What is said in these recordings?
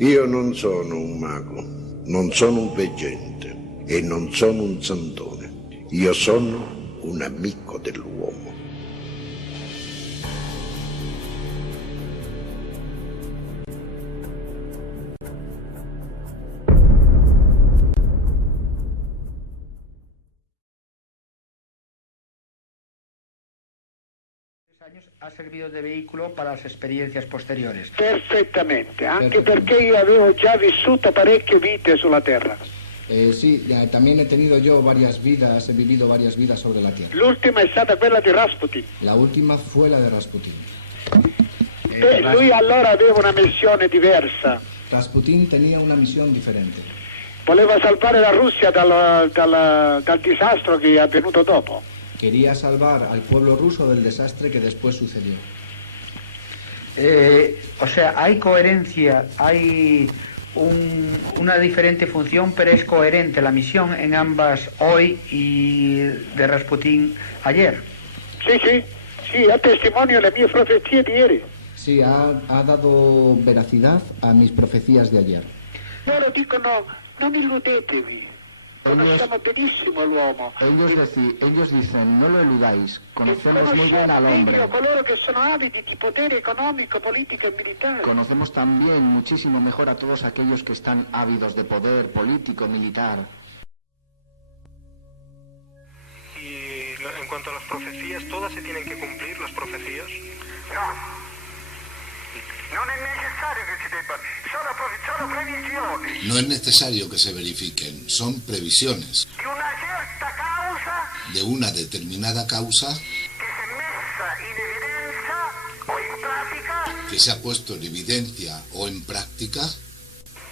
Io non sono un mago, non sono un veggente e non sono un santone. Io sono un amico dell'uomo. Ha servito di veicolo per le esperienze posteriori. Perfettamente, anche perché io avevo già vissuto parecchie vite sulla Terra. Sí, también he tenido yo varias vidas, he vivido varias vidas sobre la Tierra. L'ultima è stata quella di Rasputin. La última fue la de Rasputin. Lui allora aveva una missione diversa. Rasputin tenía una misión diferente. Voleva salvare la Russia dal disastro che è avvenuto dopo. Quería salvar al pueblo ruso del desastre que después sucedió. O sea, hay coherencia, hay una diferente función, pero es coherente la misión en ambas hoy y de Rasputin ayer. Sí, ha testimonio le mie profezie di ieri. Sí, ha dado veracidad a mis profecías de ayer. Loro dicono, non illudetevi. Conosciamo benissimo l'uomo. Ellos dicen, no lo eludáis, conocemos muy bien al hombre. Coloro che sono avidi di potere economico, politico e militare. Conocemos también muchísimo mejor a todos aquellos que están ávidos de poder político, militar. Y en cuanto a las profecías, ¿todas se tienen que cumplir, las profecías? No. Non è necessario che si debba, sono previsioni. No es necesario que se verifiquen, son previsiones Di una certa causa de una determinada causa che si è messa in evidenza o in pratica que se ha puesto en evidencia o en práctica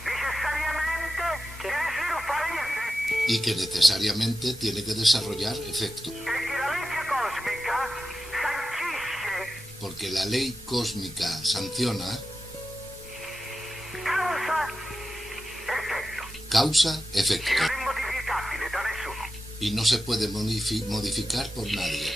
necessariamente deve sviluppare gli effetti. y que necesariamente tiene que desarrollar efecto. Perché la legge cosmica sancisce Porque la ley cósmica sanciona causa-efecto non è modificabile da nessuno. y no se puede modificar por nadie.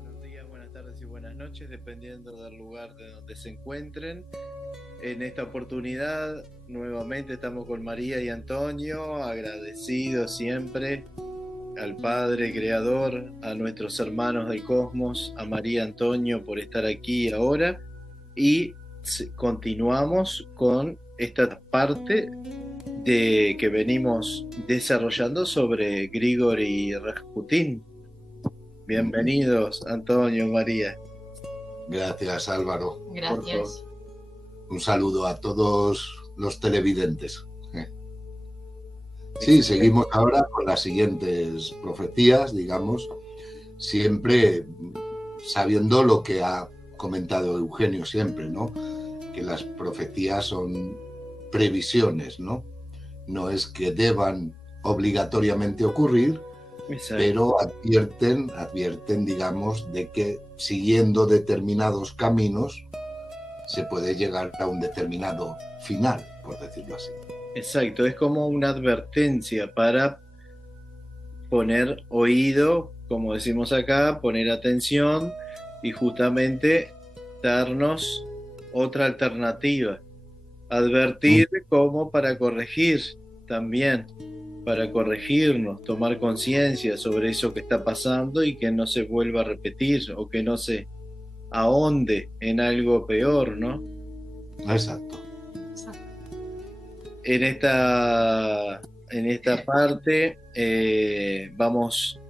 Buenos días, buenas tardes y buenas noches, dependiendo del lugar de donde se encuentren. En esta oportunidad, nuevamente estamos con María y Antonio, agradecidos siempre al Padre Creador, a nuestros hermanos del cosmos, a María y Antonio por estar aquí ahora, y continuamos con esta parte que venimos desarrollando sobre Grigori Rasputin. Bienvenidos, Antonio, María. Gracias, Álvaro. Gracias. Un saludo a todos los televidentes. Sí, seguimos ahora con las siguientes profecías, digamos, siempre sabiendo lo que ha comentado Eugenio siempre, ¿no? Que las profecías son previsiones, ¿no? No es que deban obligatoriamente ocurrir, Exacto. pero advierten, digamos, de que siguiendo determinados caminos se puede llegar a un determinado final, por decirlo así. Exacto, es como una advertencia para poner oído, como decimos acá, poner atención y justamente darnos otra alternativa. Advertir como para corregir también, para corregirnos, tomar conciencia sobre eso que está pasando y que no se vuelva a repetir o que no se ahonde en algo peor, ¿no? Exacto. En esta parte vamos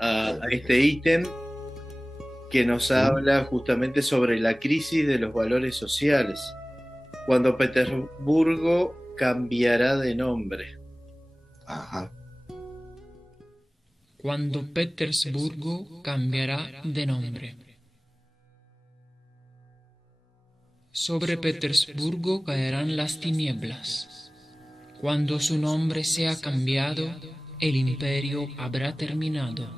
a este ítem que nos habla justamente sobre la crisis de los valores sociales, cuando Petersburgo cambiará de nombre. Ajá. Cuando Petersburgo cambiará de nombre. Sobre Petersburgo caerán las tinieblas. Cuando su nombre sea cambiado, el imperio habrá terminado.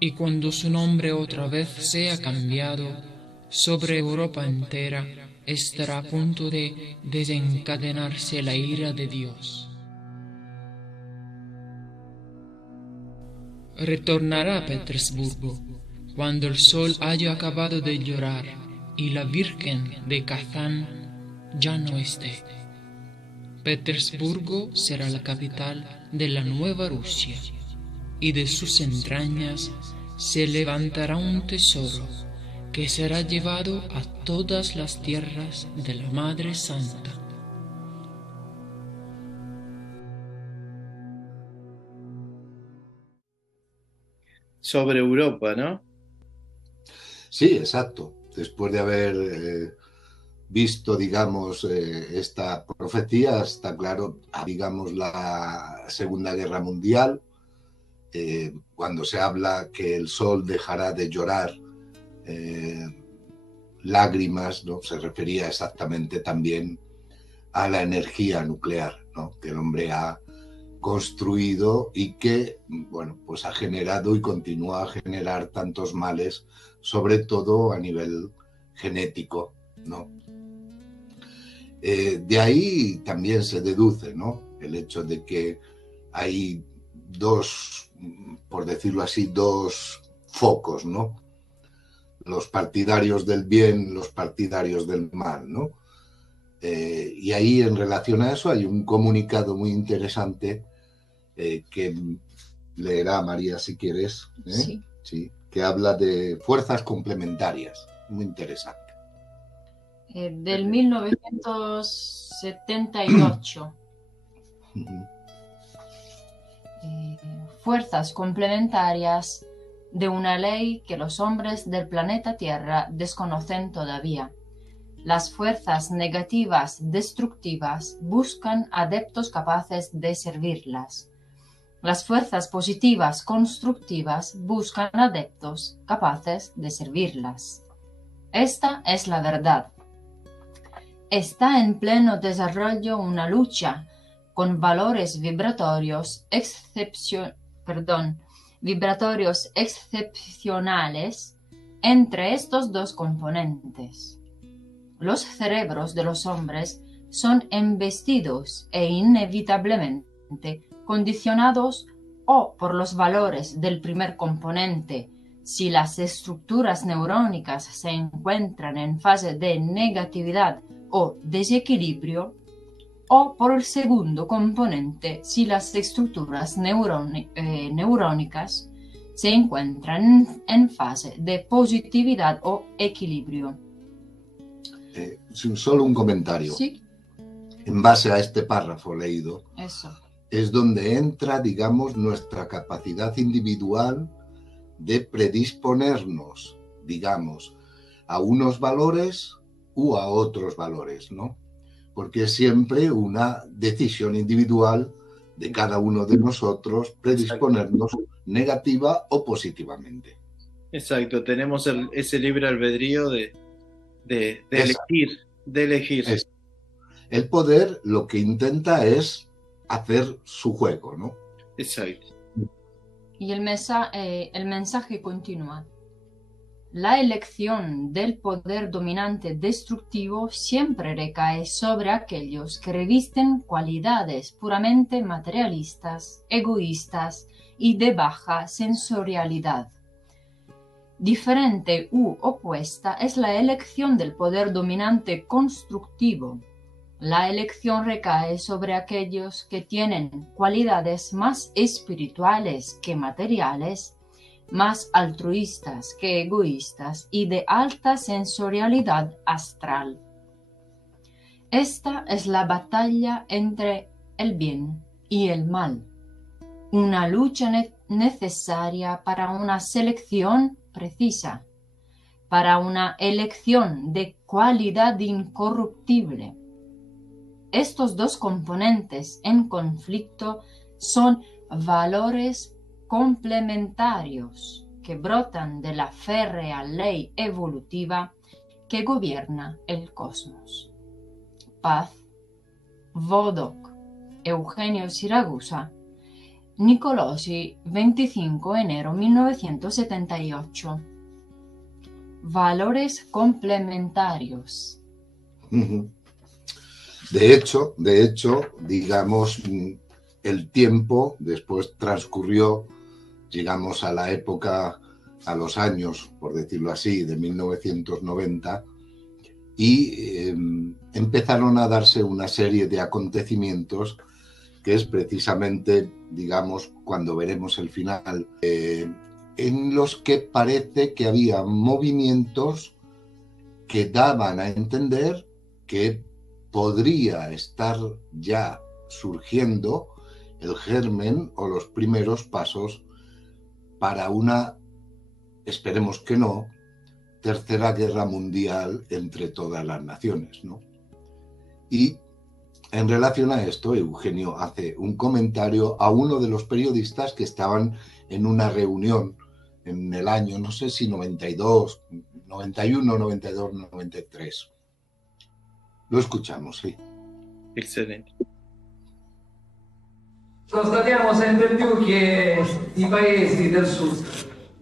Y cuando su nombre otra vez sea cambiado, sobre Europa entera estará a punto de desencadenarse la ira de Dios. Retornará a Petersburgo cuando el sol haya acabado de llorar y la Virgen de Kazán ya no esté. Petersburgo será la capital de la nueva Rusia, y de sus entrañas se levantará un tesoro que será llevado a todas las tierras de la Madre Santa. Sobre Europa, ¿no? Sí, exacto. Después de haber visto, digamos, esta profecía, está claro, digamos, la Segunda Guerra Mundial, cuando se habla que el sol dejará de llorar lágrimas, ¿no? Se refería exactamente también a la energía nuclear, ¿no? Que el hombre ha construido y que, bueno, pues ha generado y continúa a generar tantos males, sobre todo a nivel genético, ¿no? De ahí también se deduce, ¿no? El hecho de que hay dos, por decirlo así, dos focos, ¿no? Los partidarios del bien, los partidarios del mal, ¿no? Y ahí, en relación a eso, hay un comunicado muy interesante que leerá María, si quieres, Sí. Sí, que habla de fuerzas complementarias, muy interesante. Del 1978. Fuerzas complementarias de una ley que los hombres del planeta Tierra desconocen todavía. Las fuerzas negativas destructivas buscan adeptos capaces de servirlas. Las fuerzas positivas constructivas buscan adeptos capaces de servirlas. Esta es la verdad. Está en pleno desarrollo una lucha con valores vibratorios excepcionales entre estos dos componentes. Los cerebros de los hombres son embestidos e inevitablemente condicionados o por los valores del primer componente, si las estructuras neurónicas se encuentran en fase de negatividad o desequilibrio, o por el segundo componente, si las estructuras neurónicas se encuentran en fase de positividad o equilibrio. Solo un comentario. Sí. En base a este párrafo leído, Eso. es donde entra, digamos, nuestra capacidad individual de predisponernos, digamos, a unos valores u a otros valores, ¿no? Porque es siempre una decisión individual de cada uno de nosotros predisponernos negativa o positivamente. Exacto, tenemos ese libre albedrío de elegir, de elegir. El poder lo que intenta es hacer su juego, ¿no? Exacto. Y el mensaje continúa. La elección del poder dominante destructivo siempre recae sobre aquellos que revisten cualidades puramente materialistas, egoístas y de baja sensorialidad. Diferente u opuesta es la elección del poder dominante constructivo. La elección recae sobre aquellos que tienen cualidades más espirituales que materiales, más altruistas que egoístas y de alta sensorialidad astral. Esta es la batalla entre el bien y el mal, una lucha necesaria para una selección precisa, para una elección de cualidad incorruptible. Estos dos componentes en conflicto son valores complementarios que brotan de la férrea ley evolutiva que gobierna el cosmos. Paz, Vodok, Eugenio Siragusa, Nicolosi, 25 de enero 1978. Valores complementarios. De hecho, digamos, el tiempo después transcurrió, llegamos a la época, a los años, por decirlo así, de 1990, y empezaron a darse una serie de acontecimientos que es precisamente, digamos, cuando veremos el final, en los que parece que había movimientos que daban a entender que podría estar ya surgiendo el germen o los primeros pasos para una, esperemos que no, tercera guerra mundial entre todas las naciones, ¿no? Y en relación a esto, Eugenio hace un comentario a uno de los periodistas que estaban en una reunión en el año, no sé si 92, 91, 92, 93. Lo escuchamos, sì. Excelente. Constatiamo sempre più che i paesi del sud,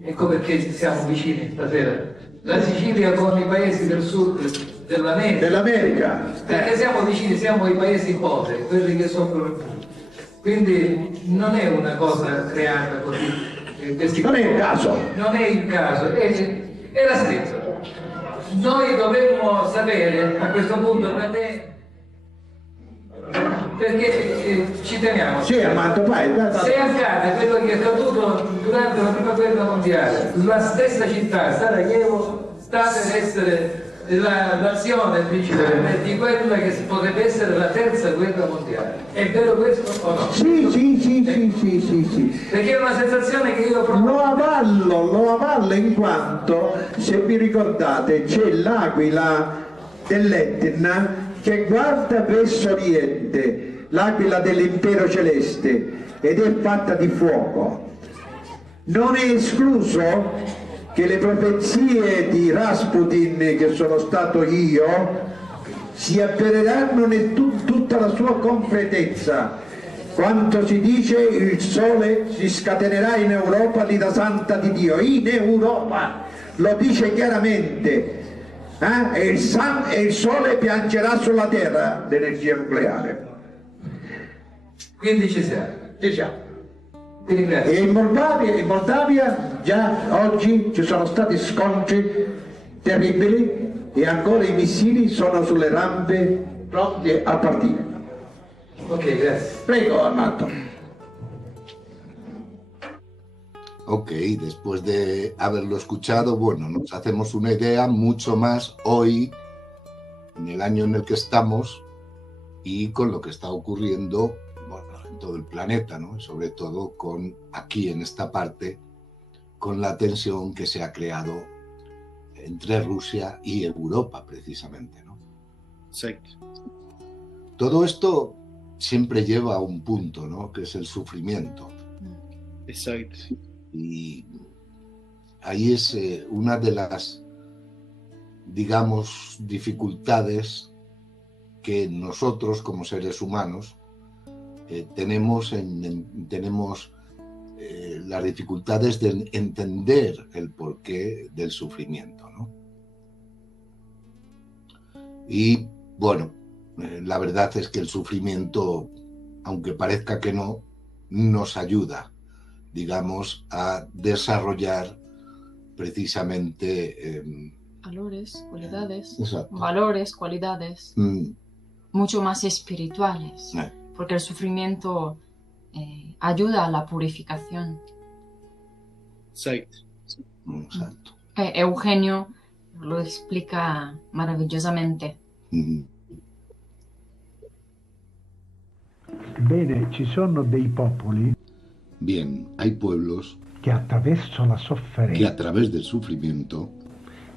ecco perché siamo vicini stasera, la Sicilia con i paesi del sud dell'America, perché siamo vicini, siamo i paesi poveri, quelli che soffrono più. Quindi non è una cosa creata così. Non è il caso. Non è il caso, è la stessa. Noi dovremmo sapere a questo punto perché ci teniamo. Sì, Armando, vai. Se accade quello che è accaduto durante la prima guerra mondiale, la stessa città, Sarajevo, sta per essere l'azione principale di quella che potrebbe essere la terza guerra mondiale. È vero questo o no? Sì. Perché è una sensazione che io provo. Lo avallo in quanto, se vi ricordate, c'è l'aquila dell'Etna che guarda verso oriente, l'aquila dell'impero celeste, ed è fatta di fuoco. Non è escluso che le profezie di Rasputin, che sono stato io, si avvereranno in tutta la sua completezza. Quando si dice il sole si scatenerà in Europa l'ira santa di Dio, in Europa, lo dice chiaramente, e il sole piangerà sulla terra l'energia nucleare. Quindi ci siamo. Ci siamo. E in Moldavia già oggi ci sono stati scontri terribili e ancora i missili sono sulle rampe pronti a partire. Ok, grazie. Prego, Armando. Ok, después de haberlo escuchado, bueno, nos hacemos una idea mucho más hoy, en el año en el que estamos y con lo que está ocurriendo, bueno, en todo el planeta, ¿no? Sobre todo con aquí en esta parte, con la tensión que se ha creado entre Rusia y Europa, precisamente, ¿no? Exacto. Todo esto siempre lleva a un punto, ¿no? Que es el sufrimiento. Exacto. Y ahí es una de las, digamos, dificultades que nosotros como seres humanos tenemos las dificultades de entender el porqué del sufrimiento, ¿no? Y bueno, la verdad es que el sufrimiento, aunque parezca que no, nos ayuda, digamos, a desarrollar precisamente valores, cualidades, exacto. Valores, cualidades mucho más espirituales, porque el sufrimiento ayuda a la purificación. Exacto. Exacto. Eugenio lo explica maravillosamente. Bene, ci sono dei popoli. Bien, hay pueblos che attraverso la sofferenza, que a través del sufrimiento,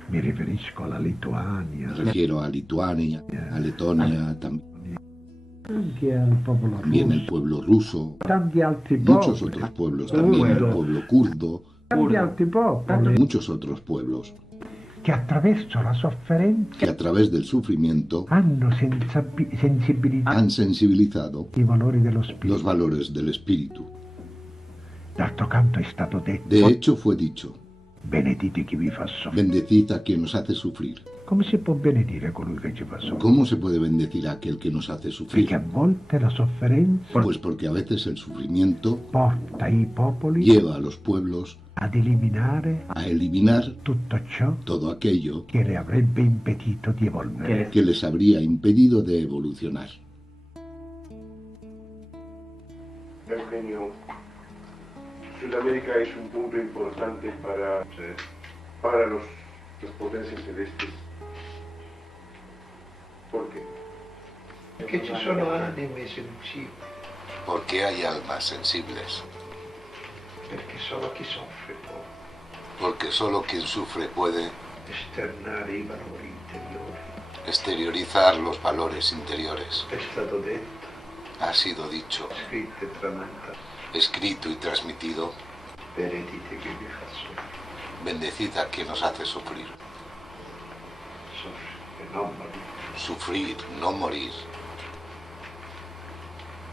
mi riferisco alla Lituania, me refiero a Lituania, a Letonia, anche al popolo también ruso, el pueblo ruso, tanti altri muchos popoli, otros pueblos también, el pueblo kurdo, tanti altri popoli, muchos otros pueblos che attraverso la sofferenza, que a través del sufrimiento hanno han sensibilizado i valori dello spirito. los valores del espíritu. D'altro canto è stato detto: De hecho fue dicho: benedite chi vi fa soffrire. bendecid a quien os hace sufrir. Come si può benedire colui che ci fa soffrire? ¿Cómo se puede bendecir a aquel que nos hace sufrir? Perché a volte la sofferenza Pues porque a veces el sufrimiento porta i popoli lleva a los pueblos ad eliminare a eliminar tutto ciò todo aquello che le avrebbe impedito di evolvere. que les habría impedido de evolucionar. Eugenio, Sudamérica es un punto importante para las potencias celestes. ¿Por qué? Perché ci sono anime sensibili, Porque hay almas sensibles. perché solo chi soffre può Porque solo quien sufre puede esternare i valori interiori. exteriorizar los valores interiores. È stato detto, Ha sido dicho, scritto e tramandato, escrito y transmitido, benedite che vi fa soffrire, bendecid a quien nos hace sufrir. soffrire e non morire. Sufrir, no morir.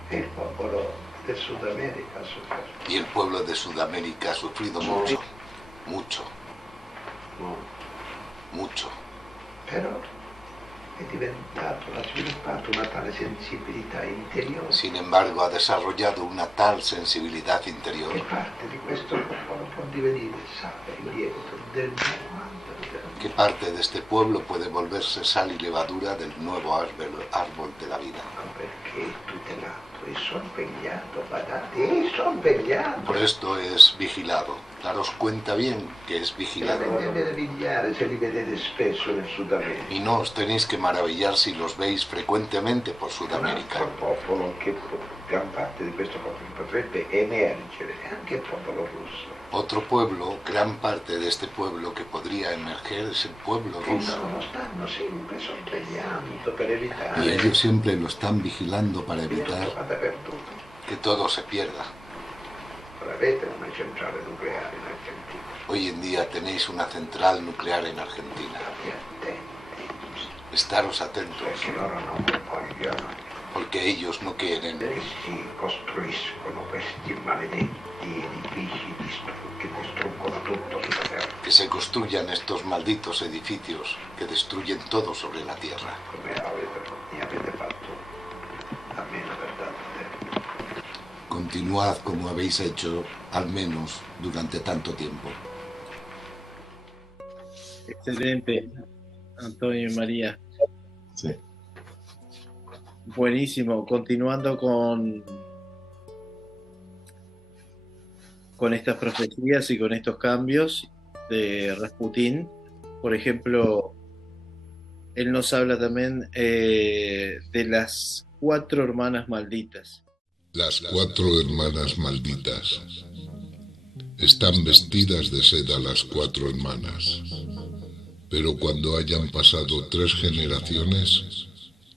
E il popolo del Sud America ha sofferto. Y el pueblo de Sudamérica ha sufrido mucho, mucho, mucho. Però è diventato, ha sviluppato una tale sensibilità interiore Sin embargo, ha desarrollado una tal sensibilidad interior che parte di questo popolo può divenire sale e lievito del nuovo albero della que parte de este pueblo puede volverse sal y levadura del nuevo árbol de la vida. perché è tutelato e sorvegliato, badate, è sorvegliato. Por esto es vigilado. Daros cuenta bien que es vigilado. Dovete meravigliare se li vedete spesso nel Sud America. Y no os tenéis que maravillar si los veis frecuentemente por Sudamérica. Un altro popolo che gran parte di questo popolo potrebbe emergere, è anche il popolo russo. Otro pueblo, gran parte de este pueblo que podría emerger es el pueblo ruso. Lo stanno sempre sorvegliando per evitare Y ellos siempre lo están vigilando para che tutto evitar vada perduto. que todo se pierda. Ora avete una centrale nucleare in Argentina. Hoy en día tenéis una central nuclear en Argentina. Estaros atentos, Perché loro non vogliono porque ellos no quieren che si costruiscono questi maledetti edifici che distruggono tutto sulla terra. que se construyan estos malditos edificios que destruyen todo sobre la tierra. Come mi avete fatto a meno per tanto tempo. Continuad como habéis hecho, al menos durante tanto tiempo. Excelente, Antonio y María. Sí. Buenísimo. Continuando con estas profecías y con estos cambios de Rasputín, por ejemplo, él nos habla también de las 4 hermanas malditas. Las 4 hermanas malditas. Están vestidas de seda las 4 hermanas, pero cuando hayan pasado 3 generaciones,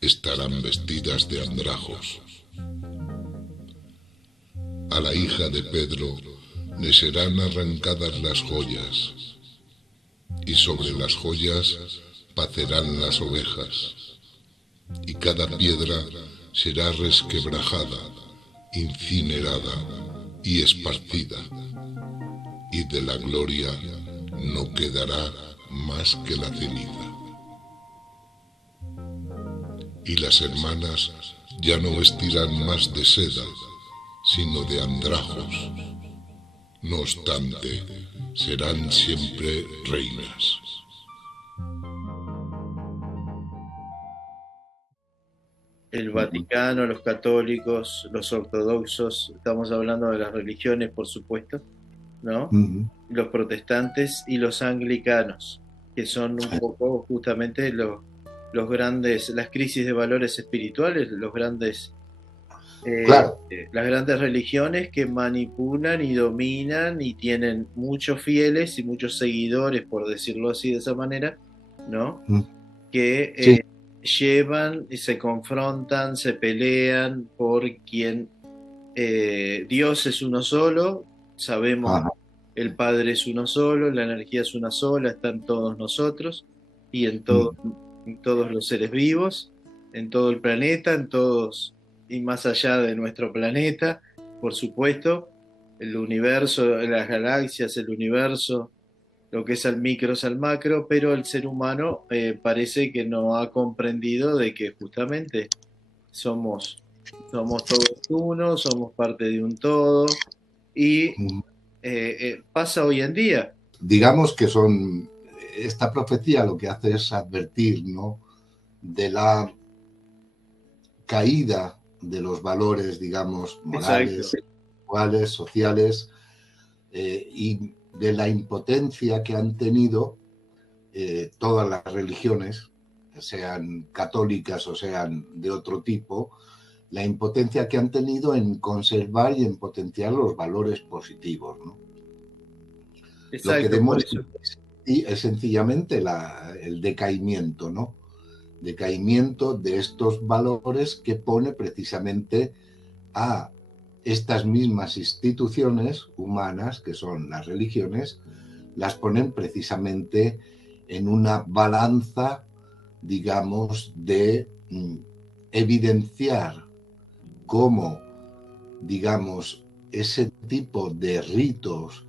estarán vestidas de andrajos. A la hija de Pedro le serán arrancadas las joyas, y sobre las joyas pacerán las ovejas, y cada piedra será resquebrajada, incinerada y esparcida, y de la gloria no quedará más que la ceniza. Y las hermanas ya no vestirán más de seda, sino de andrajos. No obstante, serán siempre reinas. El Vaticano, los católicos, los ortodoxos, estamos hablando de las religiones, por supuesto, ¿no? Los protestantes y los anglicanos, que son un poco justamente los grandes, las crisis de valores espirituales, los grandes, las grandes religiones que manipulan y dominan y tienen muchos fieles y muchos seguidores, por decirlo así de esa manera, ¿no? Que llevan y se confrontan, se pelean por quien Dios es uno solo, sabemos el Padre es uno solo, la energía es una sola, está en todos nosotros y en todos los seres vivos, en todo el planeta, en todos y más allá de nuestro planeta, por supuesto, el universo, las galaxias, el universo, lo que es al micro es al macro, pero el ser humano parece que no ha comprendido de que justamente somos todos uno, somos parte de un todo, y pasa hoy en día. Digamos que esta profecía lo que hace es advertir, ¿no?, de la caída de los valores, digamos, morales, sexuales, sociales, y de la impotencia que han tenido todas las religiones, sean católicas o sean de otro tipo, la impotencia que han tenido en conservar y en potenciar los valores positivos, ¿no? Lo que demuestra es sencillamente el decaimiento, ¿no? Decaimiento de estos valores que pone precisamente a estas mismas instituciones humanas, que son las religiones, las ponen precisamente en una balanza, digamos, de evidenciar cómo, digamos, ese tipo de ritos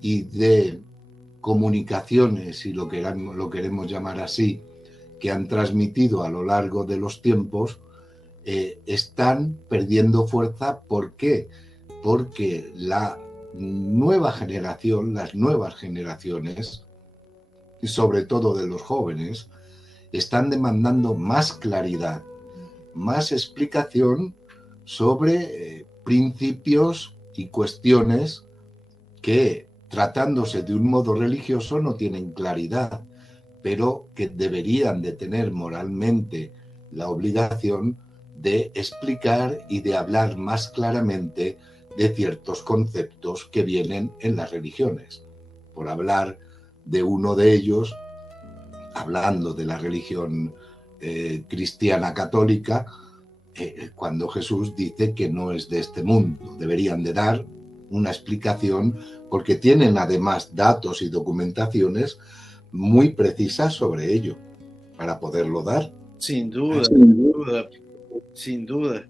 y de comunicaciones, si lo queremos llamar así, que han transmitido a lo largo de los tiempos, están perdiendo fuerza. ¿Por qué? Porque la nueva generación, las nuevas generaciones, y sobre todo de los jóvenes, están demandando más claridad, más explicación sobre principios y cuestiones que, tratándose de un modo religioso, no tienen claridad, pero que deberían de tener moralmente la obligación de explicar y de hablar más claramente de ciertos conceptos que vienen en las religiones. Por hablar de uno de ellos, hablando de la religión cristiana católica, cuando Jesús dice que no es de este mundo, deberían de dar una explicación, porque tienen además datos y documentaciones muy precisas sobre ello para poderlo dar. Sin duda, sin duda.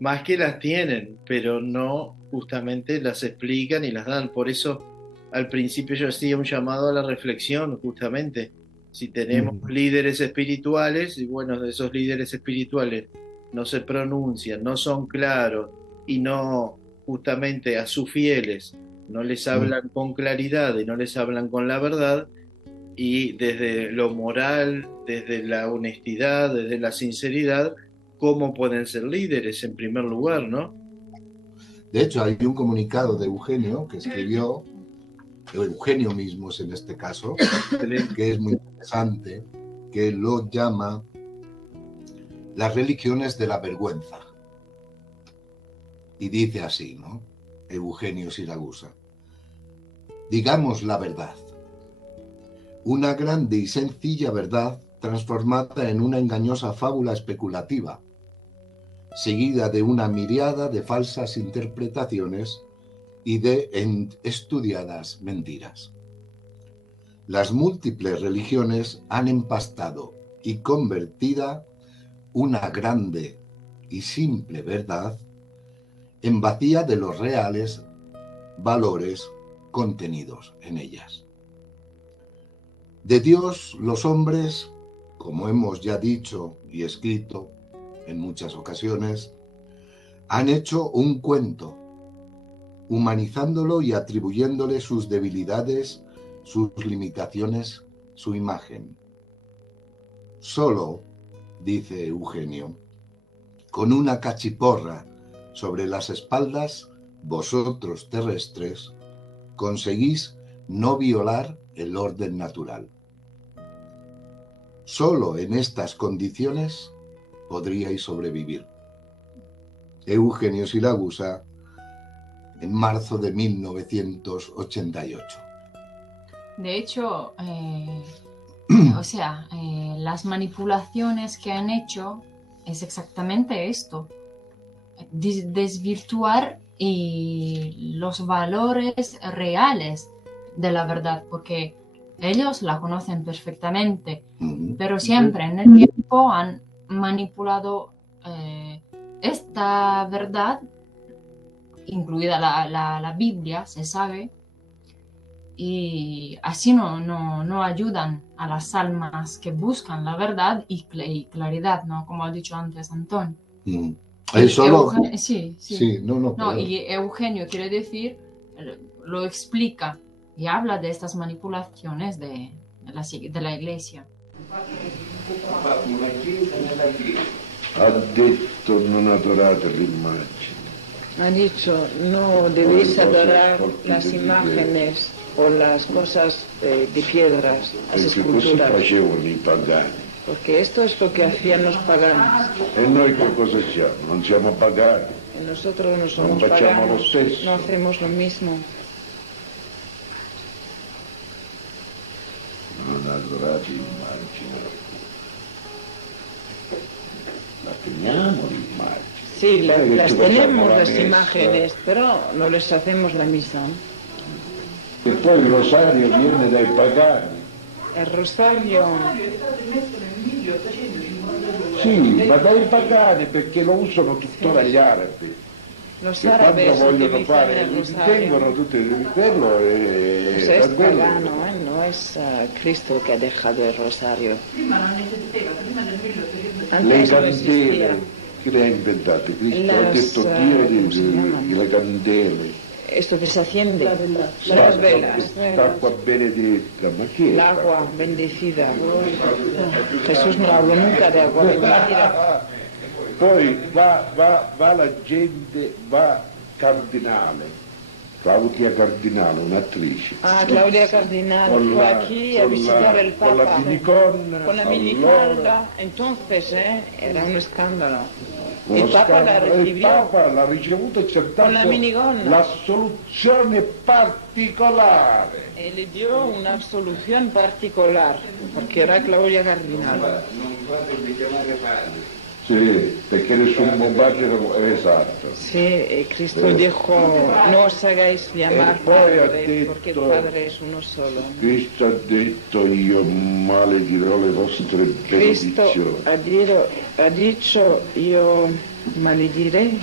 Más que las tienen, pero no justamente las explican y las dan. Por eso al principio yo hacía un llamado a la reflexión, justamente. Si tenemos líderes espirituales, y bueno, de esos líderes espirituales no se pronuncian, no son claros, y no justamente a sus fieles no les hablan con claridad y no les hablan con la verdad, y desde lo moral, desde la honestidad, desde la sinceridad, ¿cómo pueden ser líderes en primer lugar, no? De hecho, hay un comunicado de Eugenio que escribió, Eugenio mismo es en este caso, que es muy interesante, que lo llama las religiones de la vergüenza. Y dice así, ¿no? Eugenio Siragusa: digamos la verdad, una grande y sencilla verdad transformada en una engañosa fábula especulativa, seguida de una miriada de falsas interpretaciones y de estudiadas mentiras. Las múltiples religiones han empastado y convertida una grande y simple verdad en vacía de los reales valores contenidos en ellas. De Dios, los hombres, como hemos ya dicho y escrito en muchas ocasiones, han hecho un cuento, humanizándolo y atribuyéndole sus debilidades, sus limitaciones, su imagen. Solo, dice Eugenio, con una cachiporra sobre las espaldas, vosotros terrestres, conseguís no violar el orden natural. Solo en estas condiciones podríais sobrevivir. Eugenio Siragusa, en marzo de 1988. De hecho, las manipulaciones que han hecho es exactamente esto: desvirtuar los valores reales de la verdad, porque ellos la conocen perfectamente, pero siempre en el tiempo han manipulado esta verdad, incluida la Biblia, se sabe, y así no ayudan a las almas que buscan la verdad y claridad, ¿no? Como ha dicho antes Antón. Sí. Y Eugenio quiere decir, lo explica y habla de estas manipulaciones de la Iglesia. Ha detto non adorate l'immagine. Ha dicho, no debéis adorar las imágenes o las cosas de piedras, las esculturas. Perché così facevano i pagani. Porque esto es lo que hacían los paganos. E noi che cosa siamo? Non siamo pagani. Y nosotros no somos Non facciamo lo paganos, stesso. no hacemos lo mismo. Non adorate l'immagine. La teniamo l'immagine. Sí, las tenemos las imágenes, pero no les hacemos la misa. E poi il rosario viene dai pagani. El rosario. Sì, ma dai pagani perché lo usano tuttora gli arabi. Los Che árabes quando vogliono utilizan fare, el li rosario. tengono tutti quello e Pues es da quello. pagano, no es Cristo que ha dejado el rosario. Le Antes no existía. candele, chi le ha inventate? Cristo ha Las, detto ¿cómo se llaman? le candele. Esto que se asciende, las velas, L'acqua benedetta, ma che el agua bendecida. Jesús no habló nunca de agua bendecida. Poi va la gente, va Cardinale, Claudia Cardinale, un'attrice. Ah, Claudia Cardinal Con fue la- aquí a con visitar la- el con la Papa. miniconna, Con la allora. minifalda. Entonces, era un escándalo. Uno El Papa la scandalo. Il recibió Papa l'ha ricevuto e ci ha con la dato minigonna. la soluzione particolare. Y le dio una absolución particular, porque era Claudia Cardinal. Non fatemi chiamare padre. Sì, perché nessun padre esatto. Sí, Cristo dijo, no os hagáis llamar poi ha Padre, porque el detto- Padre es uno solo. Cristo ha detto io maledirò le vostre Cristo benedizioni. ha dicho, yo malediré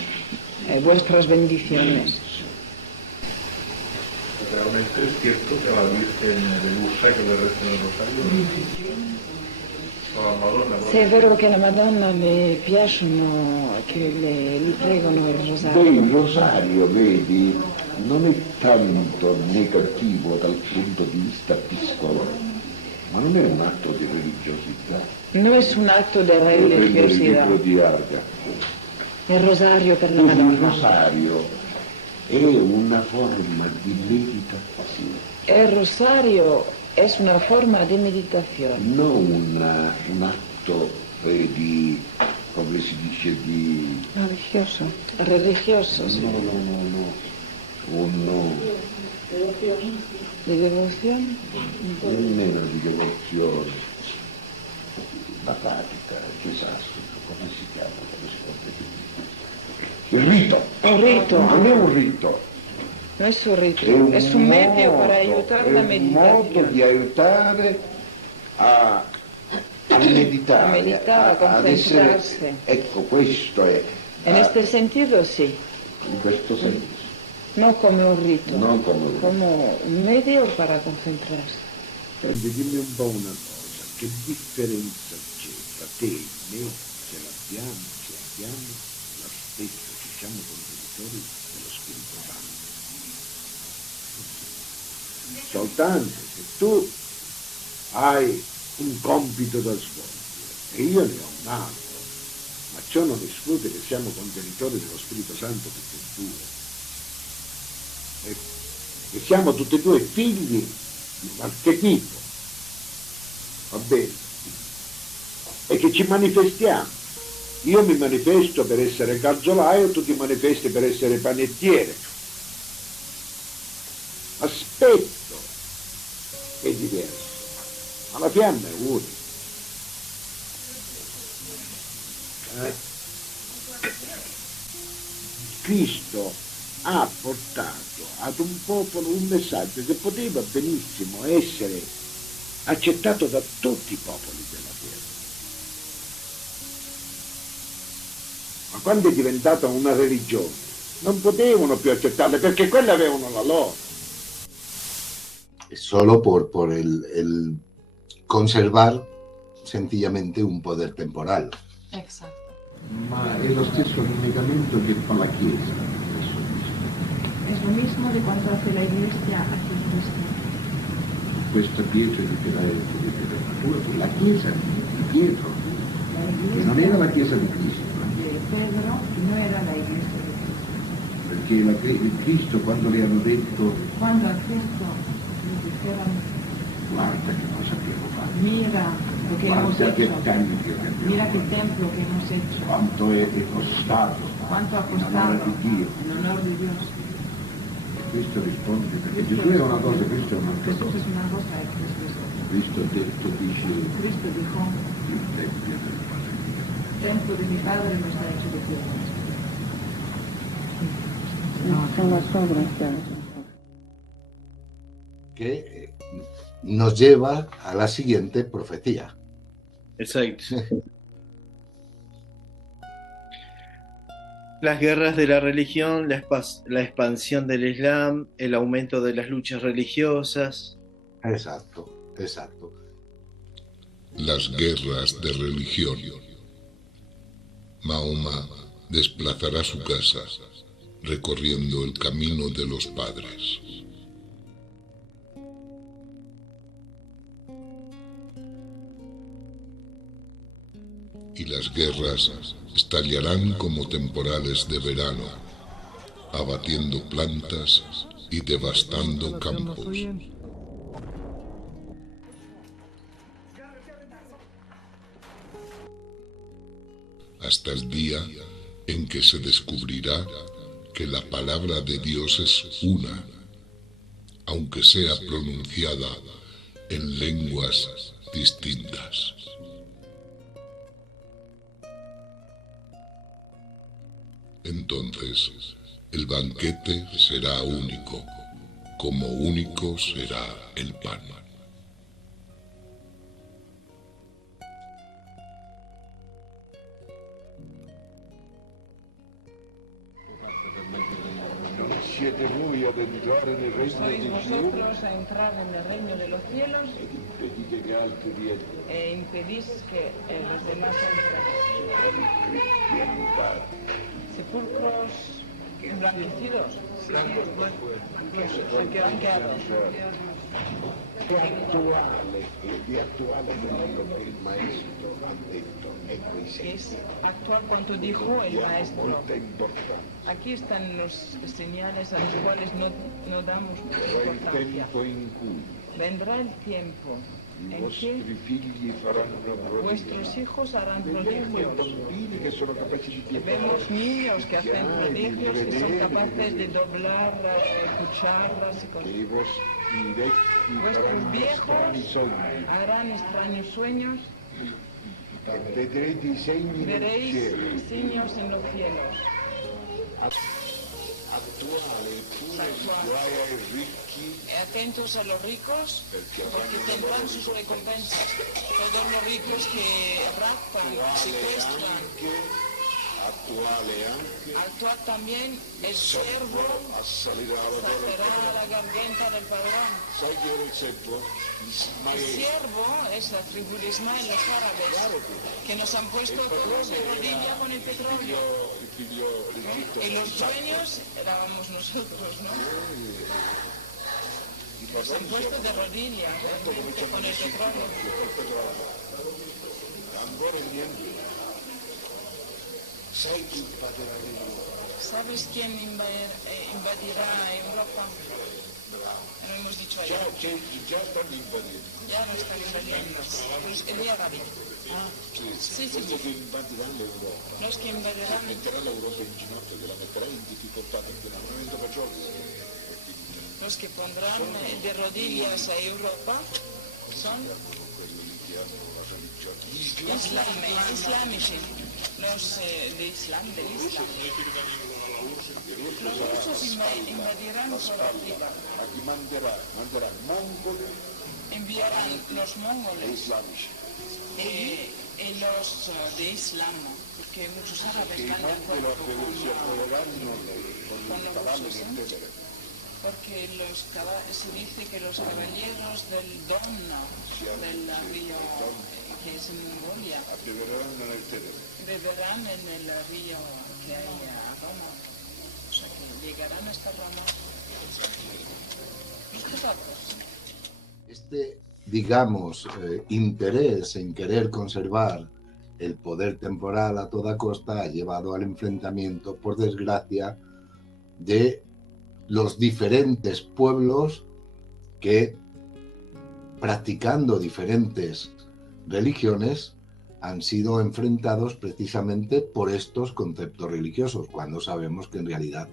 vuestras bendiciones. Realmente es cierto que a la Virgen le gusta que le recen el rosario. O la Madonna. Sí, è vero che la Madonna le piacciono, che le pregano il Poi rosario. il rosario, vedi, non è tanto negativo dal punto di vista psicologico, ma non è un atto di religiosità. No es un acto de Prendere il religiosidad. libro di Arga. El rosario per la Il Madonna. rosario è una forma di meditazione, El rosario es una forma de meditación. non un atto di, come si dice, di... Religioso. Religioso, sí. Un De devoción. nemmeno di devozione, la pratica, come si chiama? Il rito. Un rito. Non è un rito. No es un rito, es un medio para ayudar a la È un modo di meditación. aiutare a meditare, A meditar, a ad essere, concentrarse. ecco, questo è, En este sentido, sí. in questo senso, No come un rito, non come un rito. como un medio para concentrarse. Dimmi un po' una cosa, che differenza c'è tra te e me se abbiamo lo stesso, che siamo contenitori dello Spirito Santo? Soltanto che tu hai un compito da svolgere e io ne ho un altro, ma ciò non esclude che siamo contenitori dello Spirito Santo tutti e due. E siamo tutti e due figli di un archetipo, va bene? E che ci manifestiamo. Io mi manifesto per essere calzolaio, tu ti manifesti per essere panettiere. Aspetto è diverso, ma la fiamma è unica. Cristo ha portato ad un popolo un messaggio che poteva benissimo essere accettato da tutti i popoli della terra. Ma quando è diventata una religione, non potevano più accettarle perché quelle avevano la loro. solo por el conservar sencillamente un poder temporal. Exacto. Ma è lo stesso rinnegamento che fa la Chiesa. Es lo mismo de cuando hace la Iglesia a Cristo. Questa Pietro la Chiesa di Pietro, che non era la Chiesa di Cristo. Pedro no era la Iglesia de Cristo. Perché il Cristo quando le hanno detto Cuando a Cristo le dijeron, guarda che cosa abbiamo fatto, mira lo que hemos guarda che hecho, cambio che abbiamo mira qué fatto, templo que hemos hecho, quanto è costato, cuánto ha in costado onore di Dio. en honor de Dios. E Cristo risponde, perché Gesù è una cosa, Cristo è un'altra Jesús cosa. es una cosa y Cristo es otra. Cristo ha detto, dice, Cristo dijo, il Tempio del Padre. el templo de mi Padre no está hecho de piedras. No, son las obras ya. Que nos lleva a la siguiente profecía. Exacto. Las guerras de la religión, la expansión del Islam, el aumento de las luchas religiosas. Exacto, exacto. Las guerras de religión. Mahoma desplazará su casa, recorriendo el camino de los padres. Y las guerras estallarán como temporales de verano, abatiendo plantas y devastando campos. Hasta el día en que se descubrirá que la palabra de Dios es una, aunque sea pronunciada en lenguas distintas. Entonces, el banquete será único, como único será el pan. Siete voi ad entrare nel regno Sois di Dio vosotros a entrar en el reino de los cielos impedite che altri rientrino. e impedís que los demás entren. Sepulcros emblanquecidos, blanqueados. È attuale quello che il maestro ha detto e qui Es actual cuanto dijo el maestro. molta importanza. Aquí están los señales a los cuales no damos È il importancia. tempo in cui Vendrá el tiempo i en vostri que figli faranno vuestros prodigio. hijos harán Vediamo i prodigios. bambini che sono capaci di Vemos niños que hacen prodigios, que son capaces de vedere, doblar cucharas y che cosas. i vostri vecchi Vuestros faranno strani viejos sogni. harán extraños sueños, E vedrete i segni nel veréis cielo. signos en los cielos. Attuale eppure guai ai ricchi Atentos a los ricos, porque tendrán sus recompensas. Todos los ricos que raptan, secuestran. attuale anche Actual también el siervo a salire alla saltará la garganta del padrón. sai chi era il servo? El Ismaele. siervo es la tribu de Ismael, los árabes, que nos han puesto todos de rodilla con el petróleo. Il figlio l'Egitto. Y los dueños éramos nosotros, ¿no? Nos han puesto de rodillas realmente con el petróleo. Ancora niente. Sai chi invaderà l'Europa? ¿Sabes quién invadirá Europa? Bravo. Lo hemos dicho Già, ayer. già stanno invadendo. Ya no están invadiendo. Los Eliagabi. Sì, quelli che invaderanno l'Europa. Los que invadirán Metterà l'Europa in ginocchio, che la metterà in difficoltà perché naturalmente perciò los que pondrán de rodillas a Europa son quelli che hanno la religione. islámicos, los de Islam, del Islam. Los rusos invadirán por arriba, Ma chi manderà mongoli enviarán los e mongoles islamici. y los de Islam, porque muchos árabes Che i están de mongoli acuerdo si approveranno con con i los cavalli rusos. del Tevere. Porque se dice que los caballeros del Don, del río que es en Mongolia, beberán en el río que hay a Roma. O sea que llegarán hasta Roma. Este, digamos, interés en querer conservar el poder temporal a toda costa ha llevado al enfrentamiento, por desgracia, de los diferentes pueblos que, practicando diferentes religiones, han sido enfrentados precisamente por estos conceptos religiosos, cuando sabemos que en realidad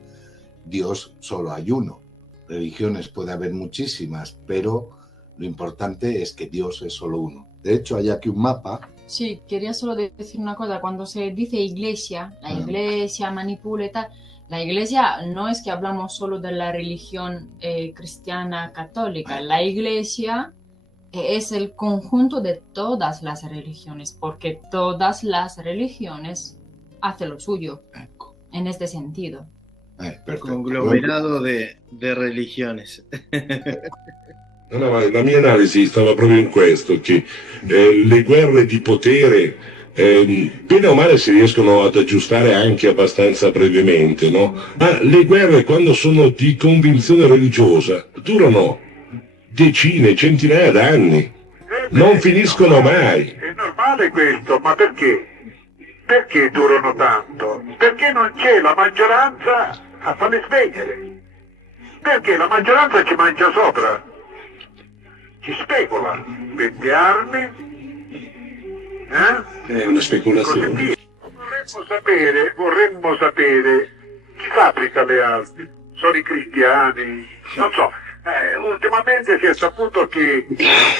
Dios solo hay uno. Religiones puede haber muchísimas, pero lo importante es que Dios es solo uno. De hecho, hay aquí un mapa. Sí, quería solo decir una cosa. Cuando se dice iglesia, la iglesia manipula y tal, la iglesia no es que hablamos solo de la religión cristiana católica. La iglesia es el conjunto de todas las religiones, porque todas las religiones hacen lo suyo en este sentido. Conglomerado de religiones. No, ma la mia analisi stava proprio in questo, che le guerre di potere bene o male si riescono ad aggiustare anche abbastanza brevemente, no? Ma le guerre, quando sono di convinzione religiosa, durano decine, centinaia d'anni, non finiscono mai. È normale questo, ma perché? Perché durano tanto? Perché non c'è la maggioranza a farle smettere? Perché la maggioranza ci mangia sopra, ci specula, vende armi, È una speculazione. Vorremmo sapere chi fabbrica le armi. Sono i cristiani, non so. Ultimamente si è saputo che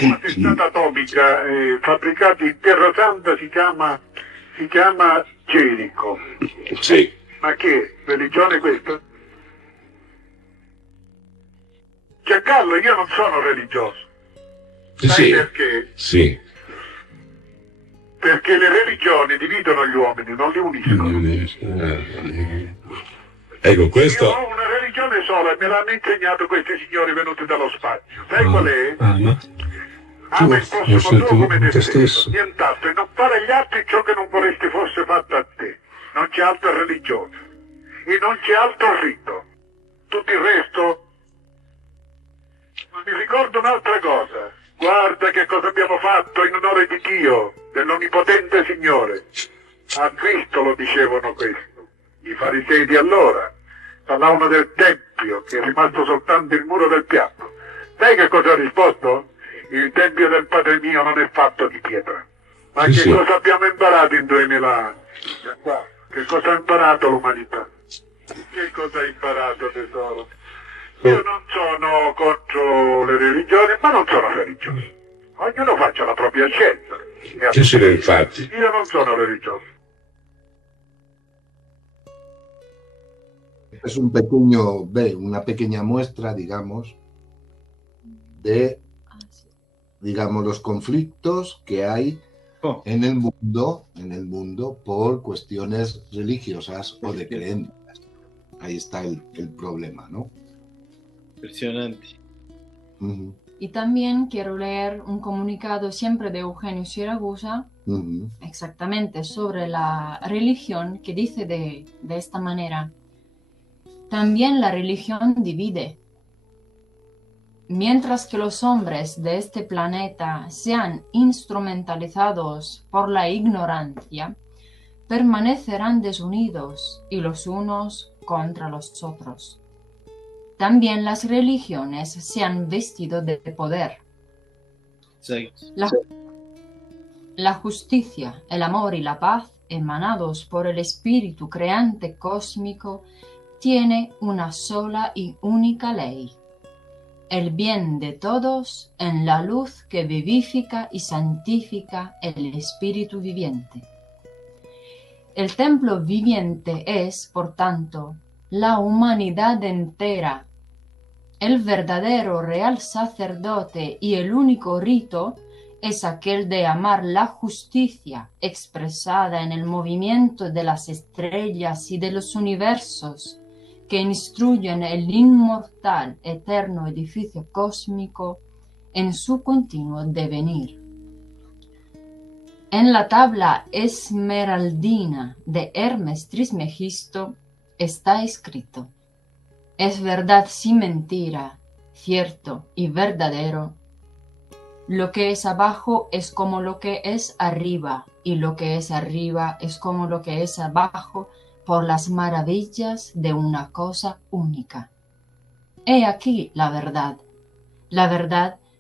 una testata atomica fabbricata in Terra Santa si chiama Gerico. Sì. Ma che religione questa? Giancarlo, io non sono religioso. Sai Sì. perché? Sì. Perché le religioni dividono gli uomini, non li uniscono. Ecco, questo... Io ho una religione sola e me l'hanno insegnato questi signori venuti dallo spazio. Sai qual è? Ama il prossimo tuo come te stesso. Nient'altro, e non fare agli altri ciò che non vorresti fosse fatto a te. Non c'è altra religione. E non c'è altro rito. Tutto il resto... Ma mi ricordo un'altra cosa. Guarda che cosa abbiamo fatto in onore di Dio, dell'Onnipotente Signore. A Cristo lo dicevano questo. I farisei di allora parlavano del Tempio, che è rimasto soltanto il muro del piatto. Sai che cosa ha risposto? Il Tempio del Padre mio non è fatto di pietra. Ma Sì, che sì. cosa abbiamo imparato in 2000 anni? Che cosa ha imparato l'umanità? Che cosa ha imparato, tesoro? Io non sono contro le religioni, ma non sono religioso. Ognuno faccia la propria scelta. Sì, sì, infatti. Io non sono religioso. Es una pequeña muestra, digamos, de, digamos, los conflictos que hay en el mundo por cuestiones religiosas o de creencias. Ahí está el problema, ¿no? Impresionante. Y también quiero leer un comunicado siempre de Eugenio Siragusa, exactamente sobre la religión, que dice de esta manera: también la religión divide. Mientras que los hombres de este planeta sean instrumentalizados por la ignorancia, permanecerán desunidos y los unos contra los otros. También las religiones se han vestido de poder. Sí. La justicia, el amor y la paz, emanados por el espíritu creante cósmico, tiene una sola y única ley: el bien de todos en la luz que vivifica y santifica el espíritu viviente. El templo viviente es, por tanto, la humanidad entera. El verdadero real sacerdote y el único rito es aquel de amar la justicia expresada en el movimiento de las estrellas y de los universos, que instruyen el inmortal eterno edificio cósmico en su continuo devenir. En la tabla esmeraldina de Hermes Trismegisto está escrito: es verdad sin mentira, cierto y verdadero. Lo que es abajo es como lo que es arriba, y lo que es arriba es como lo que es abajo, por las maravillas de una cosa única. He aquí la verdad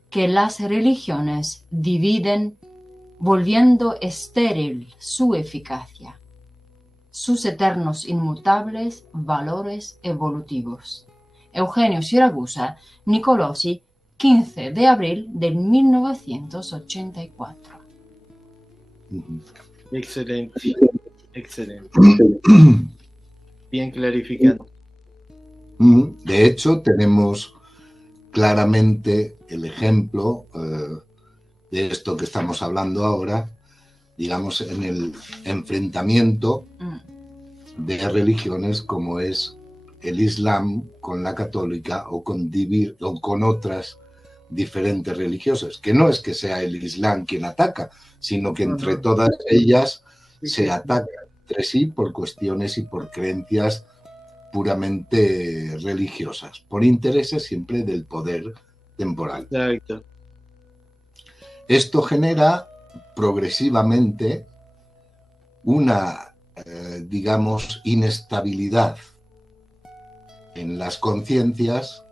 que las religiones dividen, volviendo estéril su eficacia, sus eternos inmutables valores evolutivos. Eugenio Siragusa, Nicolosi, 15 de abril de 1984. Excelente, excelente. Bien clarificante. De hecho, tenemos claramente el ejemplo de esto que estamos hablando ahora, digamos, en el enfrentamiento de religiones como es el Islam con la católica o con otras diferentes religiosas, que no es que sea el Islam quien ataca, sino que entre todas ellas se atacan entre sí por cuestiones y por creencias puramente religiosas, por intereses siempre del poder temporal. Exacto. Esto genera progresivamente una, digamos, inestabilidad en las conciencias,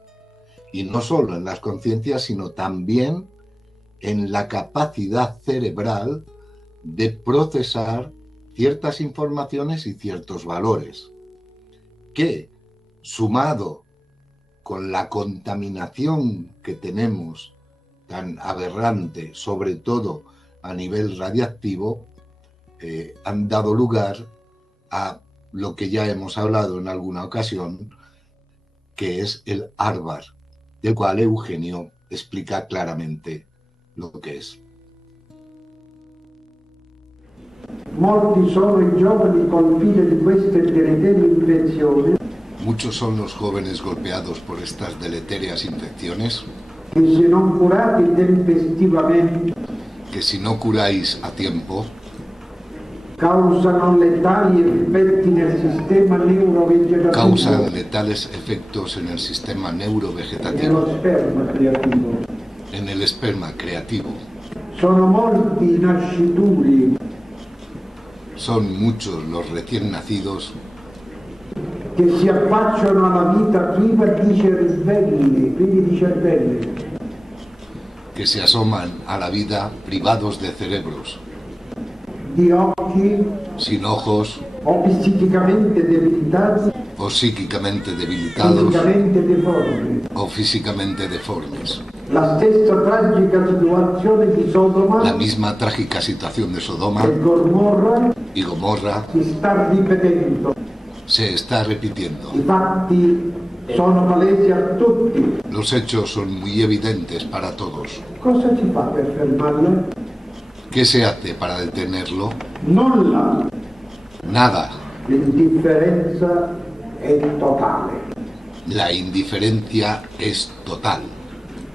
y no solo en las conciencias, sino también en la capacidad cerebral de procesar ciertas informaciones y ciertos valores, que, sumado con la contaminación que tenemos tan aberrante, sobre todo a nivel radiactivo, han dado lugar a lo que ya hemos hablado en alguna ocasión, que es el Harvard, del cual Eugenio explica claramente lo que es. Molti sono i giovani colpiti di queste deleterie infezioni. Muchos son los jóvenes golpeados por estas deleterias infecciones che se non curati tempestivamente que si no curáis a tiempo causan letales efectos en el sistema neurovegetativo, en el esperma creativo. Sono molti i nascituri Son muchos los recién nacidos che si affacciano alla vita priva di cervelli, que se asoman a la vida privados de cerebros, di occhi, sin ojos, o psíquicamente debilitati, o psíquicamente debilitados, fisicamente deformi. o físicamente deformes. La stessa tragica situazione di Sodoma, La misma trágica situación de Sodoma e y Gomorra si sta ripetendo. se está repitiendo. I fatti sono palesi a tutti. Los hechos son muy evidentes para todos. Cosa si fa per fermarla? ¿Qué se hace para detenerlo? Nulla. Nada. L'indifferenza è totale. La indiferencia es total.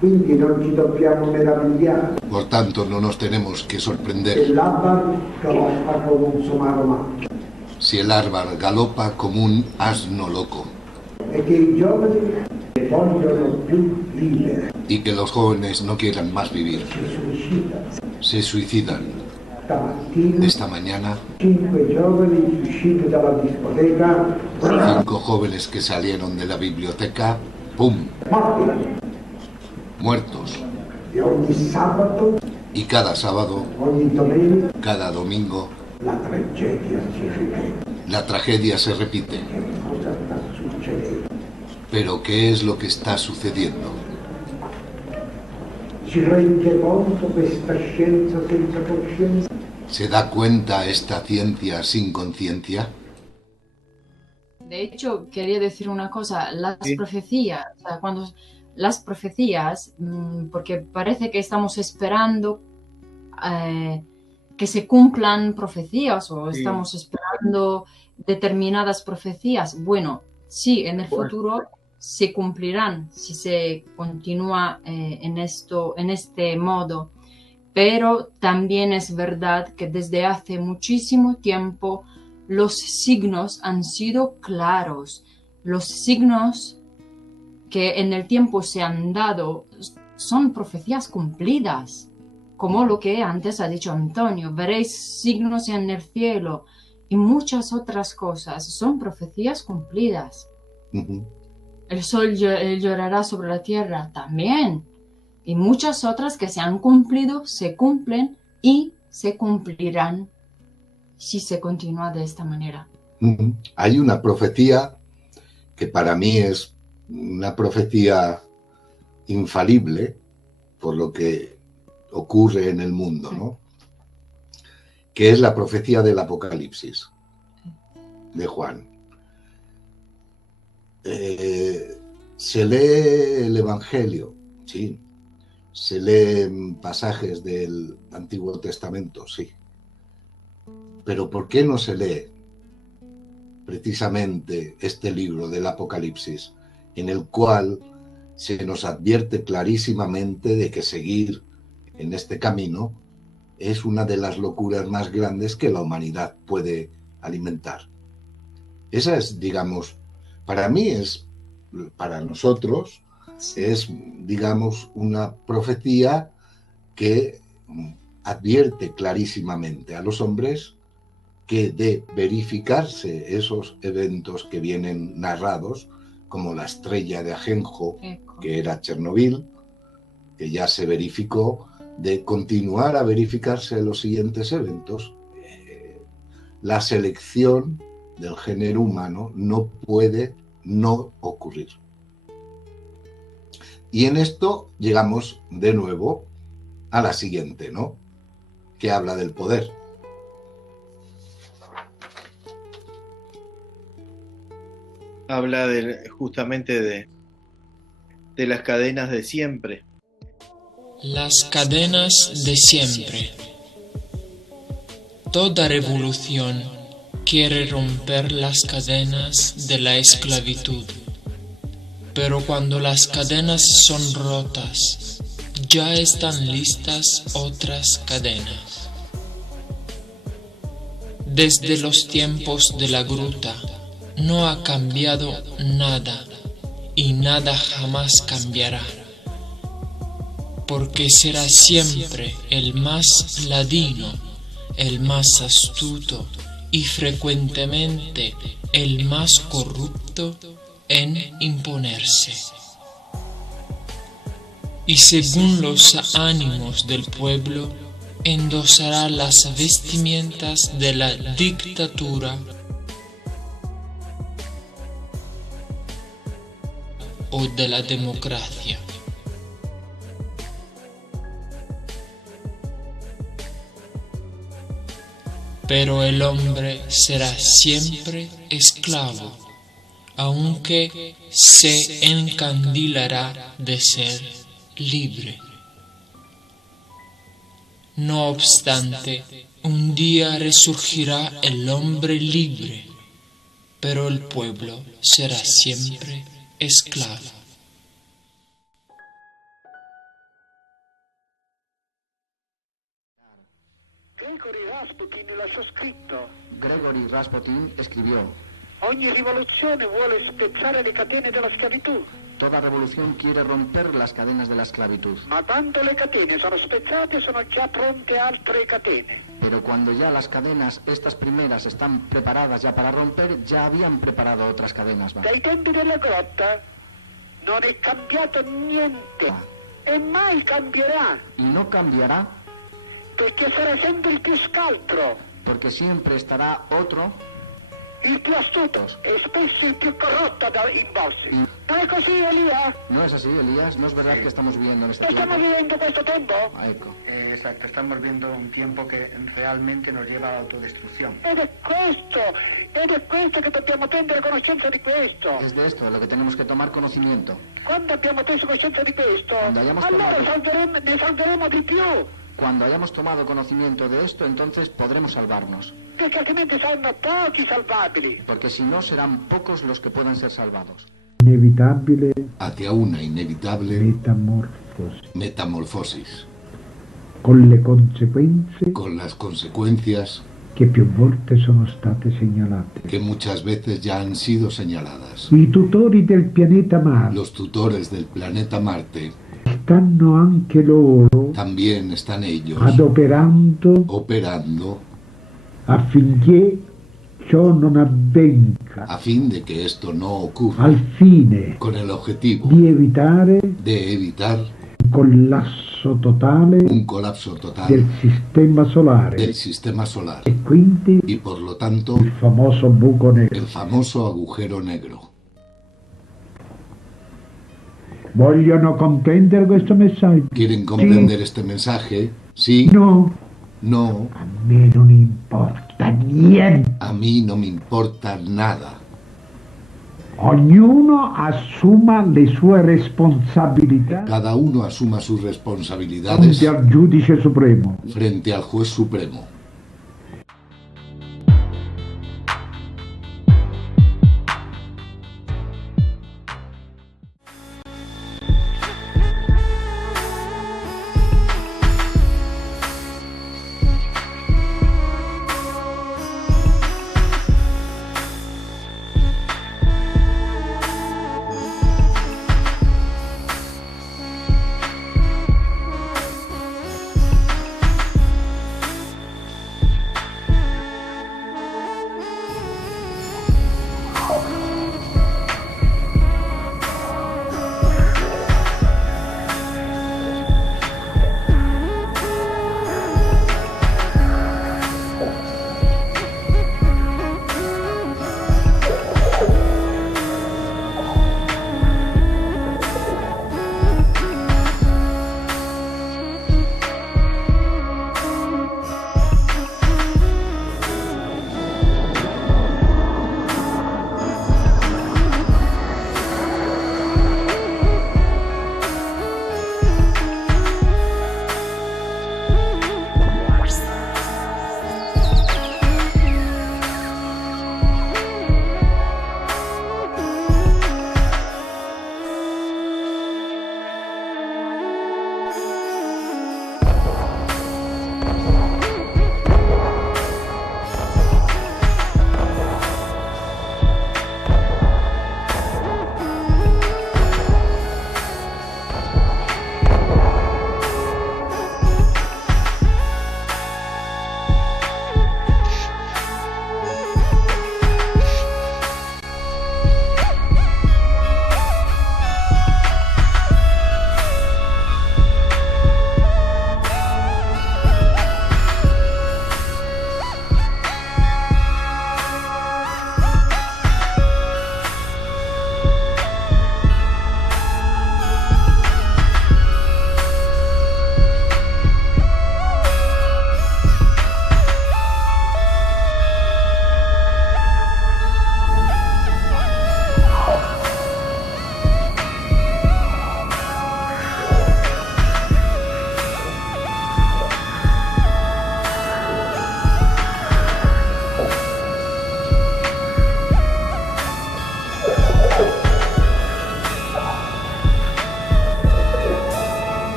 Quindi non ci dobbiamo meravigliare. Por tanto, no nos tenemos que sorprender Il Harvard galoppa come un somaro matto. si el Harvard galopa como un asno loco E che i giovani vogliono più vivere. y que los jóvenes no quieran más vivir. Se suicidan. Stamattina Esta mañana, 5 giovani usciti dalla discoteca 5 jóvenes que salieron de la biblioteca, ¡pum!, muertos. e ogni sabato, Y cada sábado, ogni domenica cada domingo, la tragedia si ripete. la tragedia se repite. Cosa sta succedendo? Pero ¿qué es lo que está sucediendo? Si rende conto questa scienza senza coscienza? ¿Se da cuenta esta ciencia sin conciencia? De hecho, quería decir una cosa, las profecías, o sea, cuando las profecías, porque parece que estamos esperando que se cumplan profecías o estamos esperando determinadas profecías. Bueno, Sí, en el futuro se cumplirán si se continúa en este modo, pero también es verdad que desde hace muchísimo tiempo los signos han sido claros. Los signos que en el tiempo se han dado son profecías cumplidas, como lo que antes ha dicho Antonio. Veréis signos en el cielo y muchas otras cosas. Son profecías cumplidas. El sol llorará sobre la tierra también. Y muchas otras que se han cumplido, se cumplen y se cumplirán si se continúa de esta manera. Hay una profecía que para mí es una profecía infalible por lo que ocurre en el mundo, ¿no? Que es la profecía del Apocalipsis de Juan. Se lee el Evangelio, sí. Se leen pasajes del Antiguo Testamento, sí. Pero ¿por qué no se lee precisamente este libro del Apocalipsis, en el cual se nos advierte clarísimamente de que seguir en este camino es una de las locuras más grandes que la humanidad puede alimentar? Esa es, digamos, para mí para nosotros, es, digamos, una profecía que advierte clarísimamente a los hombres que de verificarse esos eventos que vienen narrados, como la estrella de Ajenjo, que era Chernobyl, que ya se verificó, de continuar a verificarse los siguientes eventos, la selección del género humano no puede no ocurrir. Y en esto llegamos de nuevo a la siguiente, ¿no? Que habla del poder. Habla justamente de las cadenas de siempre. Las cadenas de siempre. Toda revolución quiere romper las cadenas de la esclavitud. Pero cuando las cadenas son rotas, ya están listas otras cadenas. Desde los tiempos de la gruta no ha cambiado nada y nada jamás cambiará, porque será siempre el más ladino, el más astuto y frecuentemente el más corrupto en imponerse. Y según los ánimos del pueblo, endosará las vestimentas de la dictadura o de la democracia. Pero el hombre será siempre esclavo, aunque se encandilará de ser libre. No obstante, un día resurgirá el hombre libre, pero el pueblo será siempre esclavo. Gregory Rasputin escribió: Ogni rivoluzione vuole spezzare le catene della schiavitù. Toda revolución quiere romper las cadenas de la esclavitud. Ma quando le catene sono spezzate sono già pronte altre catene. Pero cuando ya las cadenas, estas primeras, están preparadas ya para romper, ya habían preparado otras cadenas. Dai tempi della grotta non è cambiato niente e mai cambierà. Y no cambiará. Perché sarà sempre il più scaltro. Porque siempre estará otro, il più astuto e spesso il più corrotto in bolsi. Non è così, Elías? No es así, Elías. No es verdad que estamos viviendo en este tiempo. ¿Estamos viviendo questo tempo? Ecco. Exacto, estamos viendo un tiempo que realmente nos lleva a la autodestrucción. Ed è questo che dobbiamo prendere conoscenza di questo. Es de esto de lo que tenemos que tomar conocimiento. Quando abbiamo preso coscienza di questo, allora ne salveremo di più. Cuando hayamos tomado conocimiento de esto, entonces podremos salvarnos. Perché altrimenti saranno pochi salvabili. Porque si no, serán pocos los que puedan ser salvados. Inevitabile hacia una inevitable metamorfosis. Con le conseguenze con las consecuencias che più volte sono state segnalate. Que muchas veces ya han sido señaladas. I tutori del pianeta Marte. Los tutores del planeta Marte stanno anche loro también están ellos operando affinché ciò non avvenga, a fin de que esto no ocurra, al fine con el objetivo di evitare de evitar un colapso totale del sistema solare e quindi y por lo tanto il famoso buco negro. El famoso agujero negro. Vogliono comprendere questo messaggio? ¿Quieren comprender este mensaje? ¿Sí? No. No. A me non importa niente. A mí no me importa nada. Ognuno assuma le sue responsabilità. Cada uno asuma sus responsabilidades frente al giudice supremo. Frente al juez supremo.